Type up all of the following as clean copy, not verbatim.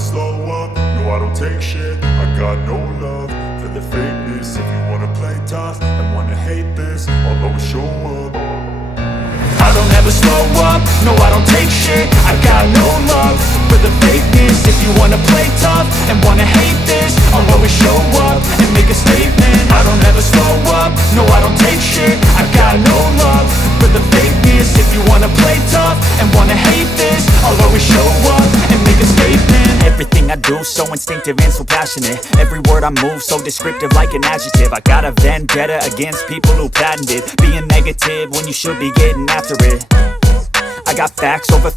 slow up, no I don't take shit. I got no love for the fakeness. If you wanna play tough and wanna hate this, I'll always show up. I don't ever slow up, no I don't take shit. I got no love for the fakeness. If you wanna play tough and wanna hate this, I'll always show up and make a statement. I don't ever slow up, no I don't take shit. I got no love for the fakeness. If you wanna play tough and wanna hate this, I'll always show up and make a statement. Everything I do so instinctive and so passionate. Every word I move so descriptive like an adjective. I got a vendetta against people who patented being negative when you should be getting after it. I got facts over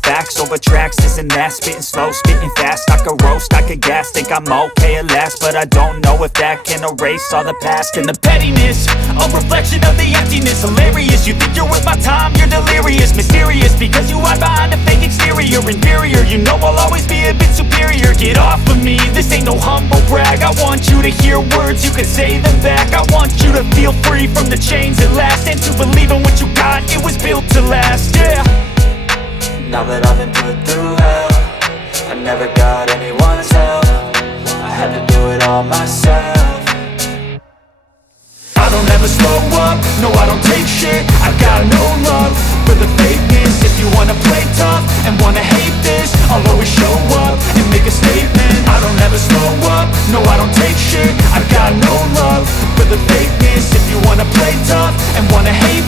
tracks, this and that. Spitting slow, spitting fast, I could roast, I could gas. Think I'm okay at last, but I don't know if that can erase all the past. And the pettiness, a reflection of the emptiness. Hilarious, you think you're worth my time, you're delirious. Mysterious, because you hide behind a fake exterior. Inferior, you know I'll always be a bit superior. Get off of me, this ain't no humble brag. I want you to hear words, you can say them back. I want you to feel free from the chains at last, and to believe in what you got, it was built to last, yeah. Now that I've been put through hell, I never got anyone's help. I had to do it all myself. I don't ever slow up, no I don't take shit. I got no love for the fakeness. If you wanna play tough and wanna hate this, I'll always show up and make a statement. I don't ever slow up, no I don't take shit. I got no love for the fakeness. If you wanna play tough and wanna hate